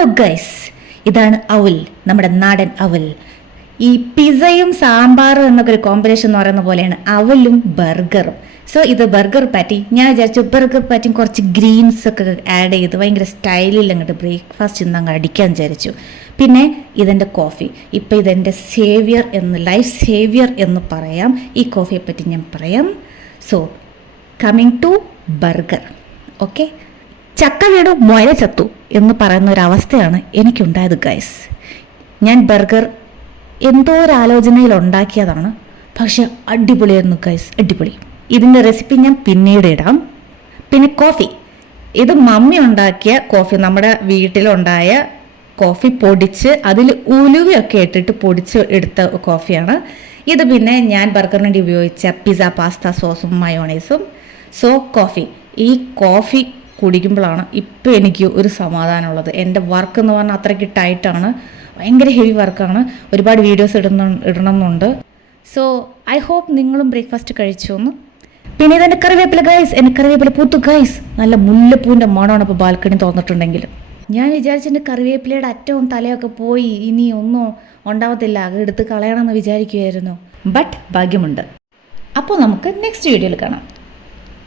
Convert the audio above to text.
Hello guys, ഇതാണ് അവൽ, നമ്മുടെ നാടൻ അവൽ. ഈ പിസയും സാമ്പാറും എന്നൊക്കെ ഒരു കോമ്പിനേഷൻ എന്ന് പറയുന്ന പോലെയാണ് അവലും ബർഗറും. സോ ഇത് ബർഗർ പാറ്റി. ഞാൻ വിചാരിച്ചു ബർഗർ പാറ്റിയും കുറച്ച് ഗ്രീൻസ് ഒക്കെ ആഡ് ചെയ്ത് ഭയങ്കര സ്റ്റൈലിൽ അങ്ങോട്ട് ബ്രേക്ക്ഫാസ്റ്റ് ഇന്ന് അങ്ങ് അടിക്കാൻ വിചാരിച്ചു. പിന്നെ ഇതെൻ്റെ കോഫി. ഇപ്പം ഇതെൻ്റെ സേവിയർ ലൈഫ് സേവിയർ എന്ന് പറയാം. ഈ കോഫിയെ പറ്റി ഞാൻ പറയാം. So coming to burger. Okay, ചക്ക വീണു മുയല ചത്തു എന്ന് പറയുന്ന ഒരവസ്ഥയാണ് എനിക്കുണ്ടായത് ഗൈസ്. ഞാൻ ബർഗർ എന്തോ ഒരു ആലോചനയിൽ ഉണ്ടാക്കിയതാണ്, പക്ഷെ അടിപൊളിയായിരുന്നു ഗൈസ്, അടിപൊളി. ഇതിൻ്റെ റെസിപ്പി ഞാൻ പിന്നീട് ഇടാം. പിന്നെ കോഫി, ഇത് മമ്മി ഉണ്ടാക്കിയ കോഫി, നമ്മുടെ വീട്ടിലുണ്ടായ കോഫി പൊടിച്ച് അതിൽ ഉലുവയൊക്കെ ഇട്ടിട്ട് പൊടിച്ച് എടുത്ത കോഫിയാണ് ഇത്. പിന്നെ ഞാൻ ബർഗറിന് വേണ്ടി ഉപയോഗിച്ച പിസ്സ പാസ്ത സോസും മയോണൈസും. സോ കോഫി, ഈ കോഫി കുടിക്കുമ്പോഴാണ് ഇപ്പോൾ എനിക്ക് ഒരു സമാധാനമുള്ളത്. എൻ്റെ വർക്ക് എന്ന് പറഞ്ഞാൽ അത്രയ്ക്ക് ടൈറ്റാണ്, ഭയങ്കര ഹെവി വർക്കാണ്, ഒരുപാട് വീഡിയോസ് ഇടണമെന്നുണ്ട്. സോ ഐ ഹോപ്പ് നിങ്ങളും ബ്രേക്ക്ഫാസ്റ്റ് കഴിച്ചു എന്ന്. പിന്നെ ഇതെൻ്റെ കറിവേപ്പില ഗൈസ്, എൻ്റെ കറിവേപ്പില പൂത്തു ഗൈസ്, നല്ല മുല്ലപ്പൂവിൻ്റെ മണമാണ് ഇപ്പോൾ ബാൽക്കണി തോന്നിട്ടുണ്ടെങ്കിൽ. ഞാൻ വിചാരിച്ചെൻ്റെ കറിവേപ്പിലയുടെ അറ്റവും തലയൊക്കെ പോയി, ഇനി ഒന്നും ഉണ്ടാവത്തില്ല, അത് എടുത്ത് കളയണമെന്ന് വിചാരിക്കുമായിരുന്നു. ബട്ട് ഭാഗ്യമുണ്ട്. അപ്പോൾ നമുക്ക് നെക്സ്റ്റ് വീഡിയോയിൽ കാണാം.